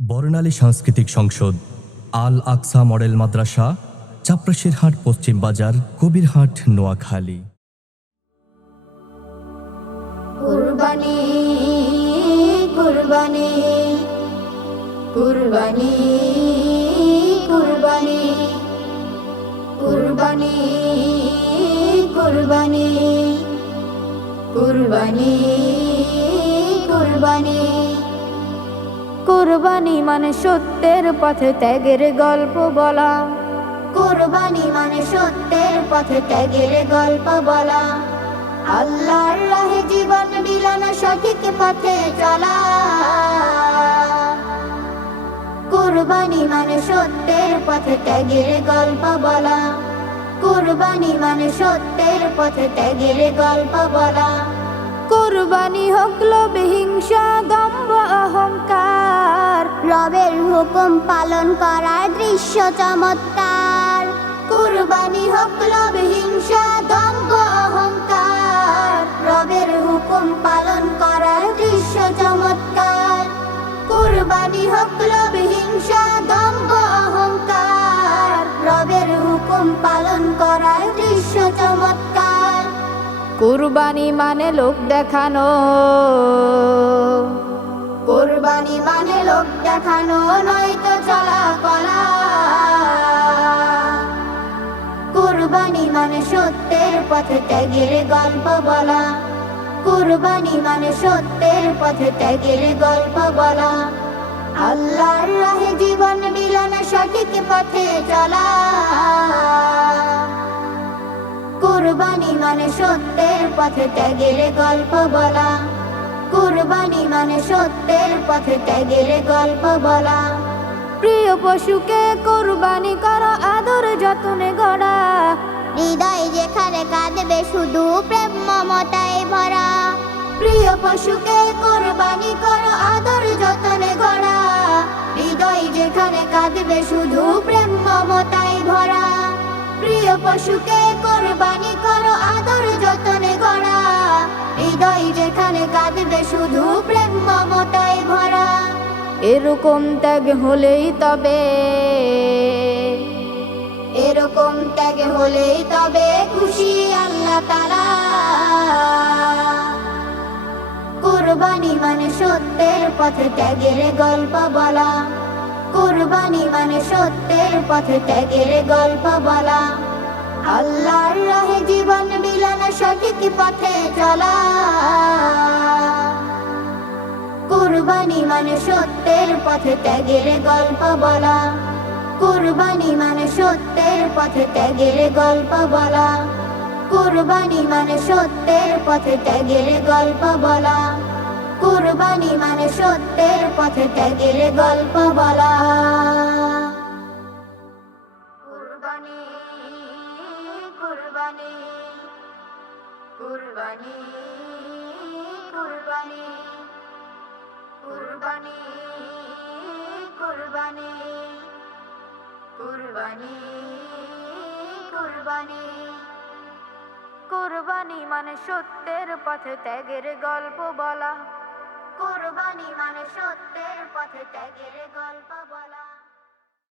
বর্ণালী সাংস্কৃতিক সংসদ, আল আকসা মডেল মাদ্রাসা, চাপরাশিরহাট পশ্চিম বাজার, কবিরহাট, নোয়াখালী। কুরবানি কুরবানি কুরবানি কুরবানি কুরবানি কুরবানি কুরবানি কুরবানি কুরবানি মানে সত্যের পথে ত্যাগের গল্প বলা। কুরবানি মানে সত্যের পথে ত্যাগের গল্প বলা। আল্লাহর রাহে জীবন বিলানো, সঠিক পথে চলা। কুরবানি মানে সত্যের পথে ত্যাগের গল্প বলা। কুরবানি মানে সত্যের পথে ত্যাগের গল্প বলা। কুরবানি হোক লোভ, হিংসা, দম্ভ, অহংকার, রবের হুকুম পালন করার দৃশ্য চমৎকার। কুরবানি হোক লোভ, হিংসা, দম্ভ, অহংকার, রবের হুকুম পালন করার দৃশ্য চমৎকার। কুরবানি হোক লোভ, হিংসা, দম্ভ, অহংকার, রবের হুকুম পালন করার দৃশ্য চমৎকার। কুরবানি মানে লোক দেখানো। কুরবানি মানে লোক দেখানো, নয়তো চলা কলা। কুরবানি মানে সত্যের পথে ত্যাগের গল্প বলা। কুরবানি মানে সত্যের পথে ত্যাগের গল্প বলা। আল্লাহর রাহে জীবন বিলানো, সঠিক পথে চলা। কুরবানি মানে সত্যের পথে ত্যাগের গল্প বলা। কুরবানি মানে সত্যের পথে ত্যাগের গল্প বলা। প্রিয় পশুকে কুরবানি করো, আদর যত্নে গড়া। হৃদয় যেখানে কাঁদবে শুধু প্রেম মমতায় ভরা। প্রিয় পশুকে কুরবানি করো, আদর যত্নে গড়া। হৃদয় যেখানে কাঁদবে শুধু প্রেম মমতায় ভরা। প্রিয় পশুকে কুরবানি করো, আদর যত্নে গড়া। হৃদয় যেখানে কাঁদবে শুধু প্রেম মমতায় ভরা। এরকম ত্যাগ হলেই তবে, এরকম ত্যাগ হলেই তবে খুশি আল্লাহ তাআলা। কুরবানি মানে সত্যের পথে ত্যাগের গল্প বলা। কুরবানি মানে সত্যের পথে ত্যাগের গল্প বলা। আল্লাহর রাহে জীবন বিলানো, সঠিক পথে চলা। কুরবানি মানে সত্যের পথে ত্যাগের গল্প বলা। কুরবানি মানে সত্যের পথে ত্যাগের গল্প বলা। কুরবানি মানে সত্যের পথে ত্যাগের গল্প বলা। কুরবানি মানে সত্যের পথে ত্যাগের গল্প বলা। কুরবানি কুরবানি কুরবানি কুরবানি কুরবানি কুরবানি কুরবানি কুরবানি কুরবানি মানে সত্যের পথে ত্যাগের গল্প বলা। কুরবানি মানে সত্যের পথে ত্যাগের গল্প বলা।